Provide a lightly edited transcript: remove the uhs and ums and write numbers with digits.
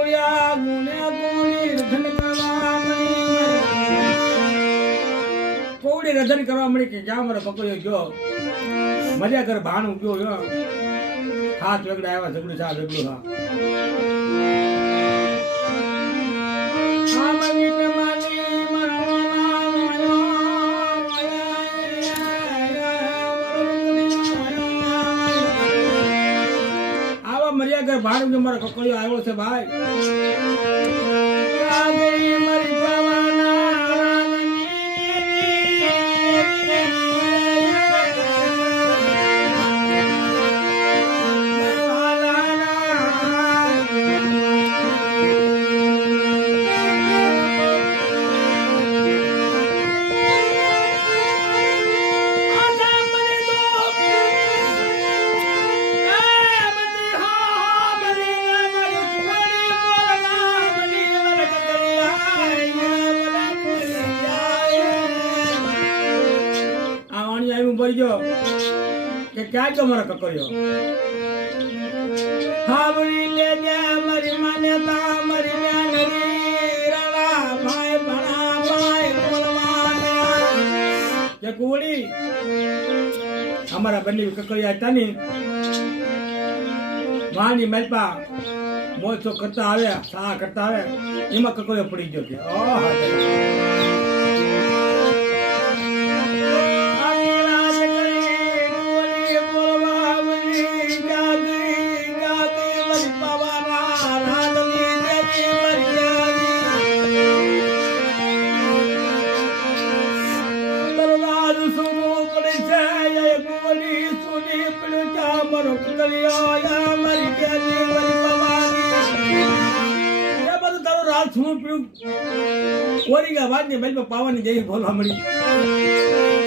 ગોળિયા ગુને ગોળી રધન કરવા કોવડી રધન કરવા મળી કે ક્યાં મારો પકડ્યો ગયો મજા કર ભાણું ગયો હાથ વેગડા આવ્યા ઝઘડું ચા વેગડું હા મર્યાગર ભાડું મારો કકળિયો આવ્યો છે ભાઈ કે ક્યાં તો મારો કકળિયો હાવડી લે જા મારી માન્યતા મારી જ્ઞાનરી રવા ભાઈ ભણા ભાઈ બોલવાના કે કુવડી અમારા બંને કકળિયા હતા ને વાણી મલપા મોજો કરતા આવ્યા સા કરતા આવ્યા એમાં કકળિયો પડી ગયો કે ઓહ ઓરી ગયા વાત ને ભાઈ પાવાની જઈ બોલવા મળી